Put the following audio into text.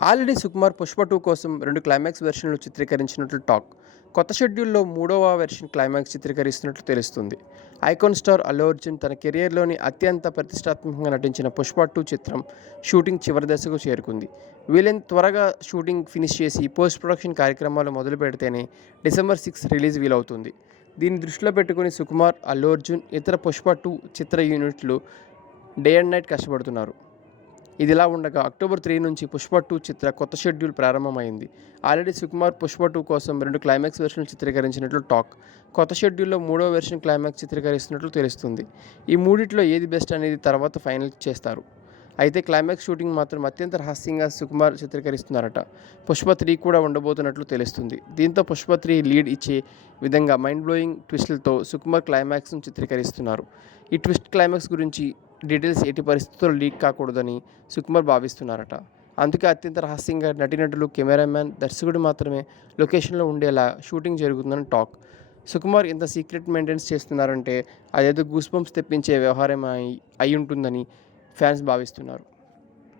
Already Sukumar 'Pushpa 2' కోసం 2 climax వెర్షన్లు చిత్రీకరించినట్లు talk. కొత్త షెడ్యూల్‌లో మూడవ వెర్షన్ క్లైమాక్స్ చిత్రీకరిస్తున్నట్లు తెలుస్తుంది. ఐకాన్ స్టార్ అల్లు అర్జున్ తన కెరియర్‌లోని అత్యంత ప్రతిష్టాత్మకంగా నటించిన 'పుష్ప 2' చిత్రం షూటింగ్ చివరి దశకు చేరుకుంది. వీలైనంత త్వరగా షూటింగ్ ఫినిష్ చేసి పోస్ట్ ప్రొడక్షన్ కార్యక్రమాలు మొదలుపెడితేనే డిసెంబర్ 6 రిలీజ్ వీలవుతుంది. దీన్ని దృష్టిలో పెట్టుకుని సుకుమార్, అల్లు అర్జున్, ఇతర 'పుష్ప 2' చిత్ర యూనిట్లు డే అండ్ నైట్ కష్టపడుతున్నారు. ఇదిలా ఉండగా అక్టోబర్ 3 నుంచి 'పుష్ప 2' చిత్ర కొత్త షెడ్యూల్ ప్రారంభమైంది. ఆల్రెడీ సుకుమార్ 'పుష్ప 2' కోసం 2 క్లైమాక్స్ వెర్షన్లు చిత్రీకరించినట్లు టాక్. కొత్త షెడ్యూల్‌లో మూడవ వెర్షన్ క్లైమాక్స్ చిత్రీకరిస్తున్నట్లు తెలుస్తుంది. ఈ మూడిట్లో ఏది బెస్ట్ అనేది తర్వాత ఫైనల్ చేస్తారు. అయితే క్లైమాక్స్ షూటింగ్ మాత్రం అత్యంత రహస్యంగా సుకుమార్ చిత్రీకరిస్తున్నారట. 'పుష్ప 3' కూడా ఉండబోతున్నట్లు తెలుస్తుంది. దీంతో 'పుష్ప 3' లీడ్ ఇచ్చే విధంగా మైండ్ బ్లోయింగ్ ట్విస్టులతో సుకుమార్ క్లైమాక్స్‌ను చిత్రీకరిస్తున్నారు. ఈ ట్విస్ట్ క్లైమాక్స్ గురించి డీటెయిల్స్ ఎట్టి పరిస్థితుల్లో లీక్ కాకూడదని సుకుమార్ భావిస్తున్నారట. అందుకే అత్యంత రహస్యంగా నటీనటులు, కెమెరామ్యాన్, దర్శకుడు మాత్రమే లొకేషన్‌లో ఉండేలా షూటింగ్ జరుగుతుందని టాక్. సుకుమార్ ఇంత సీక్రెట్ మెయింటెన్స్ చేస్తున్నారంటే అదేదో గూస్ బంప్స్ తెప్పించే వ్యవహారమే అయ్యుంటుందని ఫ్యాన్స్ భావిస్తున్నారు.